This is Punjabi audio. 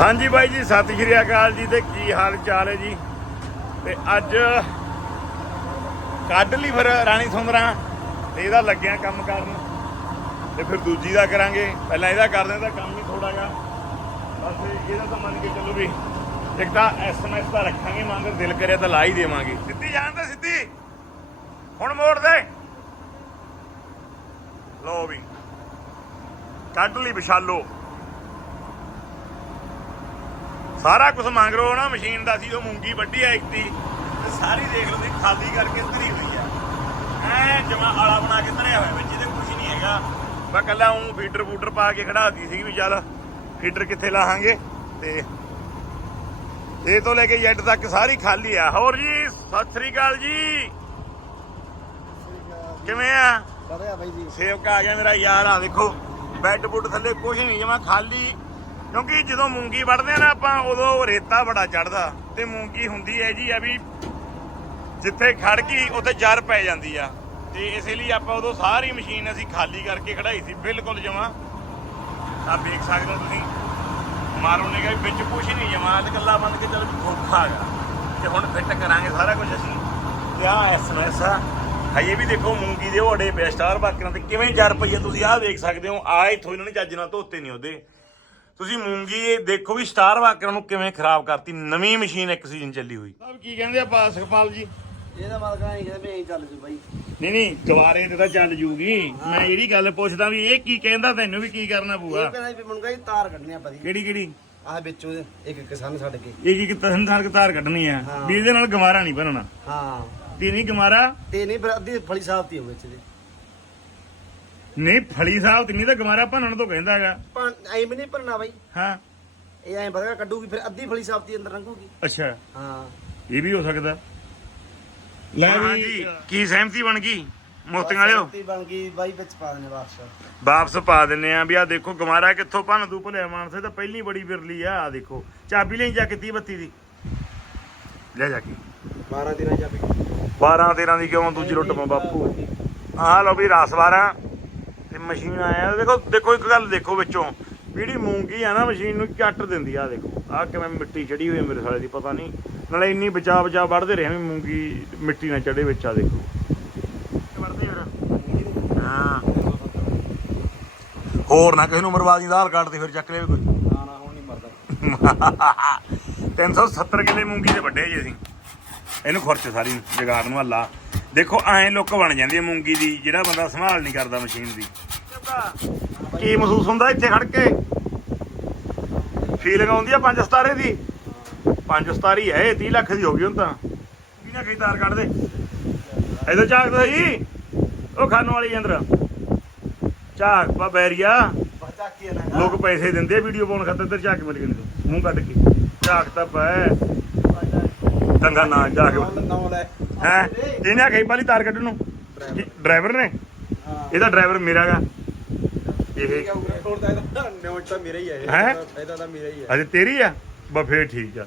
ਹਾਂਜੀ ਬਾਈ ਜੀ, ਸਤਿ ਸ਼੍ਰੀ ਅਕਾਲ ਜੀ ਤੇ ਕੀ ਹਾਲ ਚਾਲ ਹੈ ਜੀ? ਤੇ ਅੱਜ ਕੱਢ ਲਈ ਫਿਰ ਰਾਣੀ ਸੁੰਦਰਾਂ, ਤੇ ਇਹਦਾ ਲੱਗਿਆ ਕੰਮ ਕਰਨ। ਤੇ ਫਿਰ ਦੂਜੀ ਦਾ ਕਰਾਂਗੇ। ਪਹਿਲਾਂ ਇਹਦਾ ਕਰਦੇ ਤਾਂ ਕੰਮ ਹੀ ਥੋੜਾ ਜਿਹਾ। ਬਸ ਇਹਦਾ ਤਾਂ ਮੰਨ ਕੇ ਚੱਲੋ ਵੀ ਇੱਕ ਤਾਂ ਐਸਐਮਐਸ ਦਾ ਰੱਖਾਂਗੇ ਮੰਗਰ ਦਿਲ ਕਰਿਆ ਤਾਂ ਲਾ ਹੀ ਦੇਵਾਂਗੇ। ਸਿੱਧੀ ਜਾਣ ਤਾਂ ਸਿੱਧੀ। ਹੁਣ ਮੋੜ ਦੇ। ਲੋ ਵੀ। ਕੱਢ ਲਈ ਵਿਸ਼ਾਲੋ। ਸਾਰਾ ਕੁਝ ਮੰਗ ਰੋ ਨਾ ਮਸ਼ੀਨ ਦਾ ਸੀ ਉਹ ਮੂੰਗੀ ਵੱਡੀ ਆ ਇੱਕ ਦੀ। ਤੇ ਸਾਰੀ ਦੇਖ ਲਓ ਤੁਸੀਂ ਖਾਲੀ ਕਰਕੇ ਧਰੀ ਹੋਈ ਆ। ਐ ਜਮਾ ਆਲਾ ਬਣਾ ਕੇ ਧਰਿਆ ਹੋਇਆ ਵਿੱਚ ਇਹਦੇ ਕੁਝ ਨਹੀਂ ਹੈਗਾ। ਮੈਂ ਕੱਲਾ ਉਹ ਫੀਡਰ ਫੂਡਰ ਪਾ ਕੇ ਖੜਾਤੀ ਸੀ ਵੀ ਚੱਲ ਫੀਡਰ ਕਿੱਥੇ ਲਾਹਾਂਗੇ ਤੇ ਇਹ ਤੋਂ ਲੈ ਕੇ ਜੈਟ ਤੱਕ ਸਾਰੀ ਖਾਲੀ ਆ। ਹੋਰ ਜੀ ਸਤਿ ਸ੍ਰੀ ਅਕਾਲ ਜੀ। ਕਿਵੇਂ ਆ? ਵਧੀਆ ਬਾਈ ਜੀ। ਸੇਵਕ ਆ ਗਿਆ ਮੇਰਾ ਯਾਰ ਆ ਦੇਖੋ ਬੈੱਡ ਬੁੱਡ ਥੱਲੇ ਕੁਝ ਨਹੀਂ ਜਮਾ ਖਾਲੀ। ਕਿਉਂਕਿ ਜਦੋਂ ਮੂੰਗੀ ਵੜਦੇ ਆ ਨਾ ਆਪਾਂ, ਉਦੋਂ ਰੇਤਾ ਬੜਾ ਚੜਦਾ ਤੇ ਮੂੰਗੀ ਹੁੰਦੀ ਹੈ ਜੀ ਆ ਵੀ ਜਿੱਥੇ ਖੜ ਗਈ, ਉੱਥੇ ਜਰ ਪੈ ਜਾਂਦੀ ਆ। ਤੇ ਇਸੇ ਲਈ ਆਪਾਂ ਉਦੋਂ ਸਾਰੀ ਮਸ਼ੀਨ ਅਸੀਂ ਖਾਲੀ ਕਰਕੇ ਖੜਾਈ ਸੀ, ਬਿਲਕੁਲ ਜਮਾ। ਆ ਵੇਖ ਸਕਦੇ ਹੋ ਤੁਸੀਂ, ਮਾਰੋ ਨੇ ਵੀ ਵਿੱਚ ਕੁਝ ਨਹੀਂ ਜਮਾ ਤੇ ਕੱਲਾ ਬੰਦ ਕੇ ਚੱਲ ਖੋਖਾ ਗਾ ਤੇ ਹੁਣ ਫਿੱਟ ਕਰਾਂਗੇ ਸਾਰਾ ਕੁਝ ਅਸੀਂ। ਤੇ ਆ ਐਸਐਮਐਸ ਆ ਹਜੇ ਵੀ ਦੇਖੋ, ਮੂੰਗੀ ਦੇ ਓੜੇ ਪਿਆ ਸਟਾਰ ਬਾਕਰਾਂ ਤੇ ਕਿਵੇਂ ਜਰ ਪਈ ਆ ਤੁਸੀਂ ਆਹ ਵੇਖ ਸਕਦੇ ਹੋ। ਆ ਇੱਥੋਂ ਇਹਨਾਂ ਨੇ ਚੱਜ ਨਾਲ ਧੋਤੇ ਨਹੀਂ ਉਹਦੇ। ਤੁਸੀਂ ਮੂੰਗੀ ਇਹ ਦੇਖੋ ਵੀ ਸਟਾਰ ਵਾਕਰਾਂ ਨੂੰ ਕਿਵੇਂ ਖਰਾਬ ਕਰਤੀ ਨਵੀਂ ਮਸ਼ੀਨ ਇੱਕ ਸੀਜ਼ਨ ਚੱਲੀ ਹੋਈ। ਸਭ ਕੀ ਕਹਿੰਦੇ ਆ ਪਾ ਸੁਖਪਾਲ ਜੀ? ਇਹਦਾ ਮਤਲਬ ਨਹੀਂ ਕਹਿੰਦੇ ਵੀ ਐਂ ਚੱਲ ਜੂ ਬਾਈ। ਨਹੀਂ ਨਹੀਂ ਗਵਾਰੇ ਤੇ ਤਾਂ ਚੱਲ ਜੂਗੀ। ਮੈਂ ਜਿਹੜੀ ਗੱਲ ਪੁੱਛਦਾ ਵੀ ਇਹ ਕੀ ਕਹਿੰਦਾ ਤੈਨੂੰ ਵੀ ਕੀ ਕਰਨਾ ਇਹ ਪਊਗਾ ਕਹਿੰਦਾ ਵੀ ਮੁੰਗਾ ਜੀ ਤਾਰ ਕੱਢਣੀ ਆ ਪਦੀ ਕਿਹੜੀ ਕਿਹੜੀ? ਆਹ ਵਿੱਚੋਂ ਇੱਕ ਇੱਕ ਸੰਨ ਛੱਡ ਕੇ। ਇਹ ਕੀ ਕੀਤਾ ਸੰਸਾਰ ਤਾਰ ਕੱਢਣੀ ਆ। ਵੀ ਇਹਦੇ ਨਾਲ ਗਮਾਰਾ ਨਹੀਂ ਬਣਨਾ। ਹਾਂ। ਤੇ ਨਹੀਂ ਗਮਾਰਾ ਤੇ ਨਹੀਂ ਫਿਰ ਅੱਧੀ ਫਲੀ ਸਾਫਤੀ ਹੋ ਵਿੱਚ ਦੇ। ਨਹੀਂ ਫਲੀ ਸਾਹਿਬ ਤੇ ਨਹੀਂ ਤਾਂ ਗਮਾਰਾ ਭੰਨਣ ਤੋਂ ਕਹਿੰਦਾ ਹੈਗਾ। ਐਂ ਵੀ ਨਹੀਂ ਭਰਨਾ ਬਾਈ। ਹਾਂ। ਇਹ ਐਂ ਬਦਗਾ ਕੱਢੂਗੀ ਫਿਰ ਅੱਧੀ ਫਲੀ ਸਾਫਤੀ ਅੰਦਰ ਲੰਘੂਗੀ। ਅੱਛਾ। ਹਾਂ। ਇਹ ਵੀ ਹੋ ਸਕਦਾ। ਲੈ ਵੀ ਕੀ ਸਹਿਮਤੀ ਬਣ ਗਈ? ਮੋਤੀਆਂ ਵਾਲਿਓ? ਸਾਫਤੀ ਬਣ ਗਈ ਬਾਈ ਵਿੱਚ ਪਾ ਦੇਣੇ ਵਾਪਸ। ਵਾਪਸ ਪਾ ਦਿੰਨੇ ਆ ਵੀ ਆ ਦੇਖੋ ਗਮਾਰਾ ਕਿੱਥੋਂ ਭੰਨ ਦੂ ਭਲਿਆ ਮਾਨਸੇ ਤਾਂ ਪਹਿਲੀ ਬੜੀ ਬਿਰਲੀ ਆ ਆ ਦੇਖੋ। ਚਾਬੀ ਲਈ ਜਾ ਕੇ 30 32 ਦੀ। ਲੈ ਜਾ ਕੇ। 12 ਦਿਨਾਂ ਜਾ 12 13 ਦੀ ਕਿਉਂ ਦੂਜੀ ਲੁੱਟ ਪਾ ਬਾਪੂ? ਆਹ ਲਓ ਵੀ ਰਸ 12 ਤੇ ਮਸ਼ੀਨ ਆਇਆ ਦੇਖੋ ਦੇਖੋ ਇੱਕ ਗੱਲ ਦੇਖੋ ਵਿੱਚੋਂ। ਜਿਹੜੀ ਮੂੰਗੀ ਆ ਨਾ ਮਸ਼ੀਨ ਨੂੰ ਚੱਟ ਦਿੰਦੀ ਆ ਦੇਖੋ। ਆ ਕਿਵੇਂ ਮਿੱਟੀ ਚੜੀ ਹੋਈ ਮੇਰੇ ਸਾਲੇ ਦੀ ਪਤਾ ਨਹੀਂ। ਨਾਲੇ ਇੰਨੀ ਬਚਾ ਬਚਾ ਵੜਦੇ ਰਹੇ ਵੀ ਮੂੰਗੀ ਮਿੱਟੀ ਨਾ ਚੜੇ ਵਿੱਚ ਆ ਦੇਖੋ। ਵੜਦੇ ਫਿਰ। ਹਾਂ। ਹੋਰ ਨਾ ਕਿਸੇ ਨੂੰ ਮਰਵਾਦੀ ਆਧਾਰ ਕਾਰਡ ਤੇ ਫਿਰ ਚੱਕ ਲਿਆ ਕੋਈ। ਨਾ ਨਾ ਹੁਣ ਨਹੀਂ ਮਰਦਾ। 370 ਕਿਲੇ ਮੂੰਗੀ ਦੇ ਵੱਡੇ ਜੀ ਅਸੀਂ। ਇਹਨੂੰ ਖੁਰਚ ਸਾਰੀ ਜਗਾੜ ਨੂੰ ਹੱਲਾ। ਦੇਖੋ ਐਂ ਲੁੱਕ ਬਣ ਜਾਂਦੀ ਹੈ ਮੂੰਗੀ ਦੀ ਜਿਹੜਾ ਬੰਦਾ ਸੰਭਾਲ ਨਹੀਂ ਕਰਦਾ ਮਸ਼ੀਨ ਦੀ। ਕੀ ਮਹਿਸੂਸ ਹੁੰਦਾ ਇੱਥੇ ਖੜ ਕੇ? ਫੀਲਿੰਗ ਆਉਂਦੀ ਆ ਪੰਜ ਸਤਾਰੇ ਦੀ? ਪੰਜ ਸਤਾਰੀ ਹੈ ਇਹ 30 ਲੱਖ ਦੀ ਹੋ ਗਈ ਹੁਣ ਤਾਂ। ਵੀ ਨਾ ਕਹੀ ਤਾਰ ਕੱਢ ਦੇ। ਇਧਰ ਝਾਕ ਦੋ ਜੀ। ਉਹ ਖਾਨੋਂ ਵਾਲੀ ਅੰਦਰ। ਝਾਕ ਪਾ ਬੈਰੀਆ। ਲੋਕ ਪੈਸੇ ਦਿੰਦੇ ਵੀਡੀਓ ਪਾਉਣ ਖਾਤਰ ਤੇ ਝਾਕ ਮਿਲ ਤੂੰ ਮੂੰਹ ਕੱਢ ਕੇ। ਝਾਕ ਤਾਂ ਪੈ। ਦੰਗਾ ਨਾ ਜਾ ਕੇ ਹੈ? ਇਹਨੇ ਆਖੀ ਪਾਲੀ ਤਾਰ ਕੱਢਣ ਨੂੰ। ਡਰਾਈਵਰ। ਨੇ? ਇਹਦਾ ਡਰਾਈਵਰ ਮੇਰਾ ਗਾ ਇਹ ਹੋਰ ਤਾਂ ਇਹਦਾ ਨੋਟ ਤਾਂ ਮੇਰਾ ਹੀ ਹੈ ਹੈਂ? ਇਹਦਾ ਤਾਂ ਮੇਰਾ ਹੀ ਹੈ ਅਜੇ ਤੇਰੀ ਆ? ਬਾ ਫੇਰ ਠੀਕ ਆ।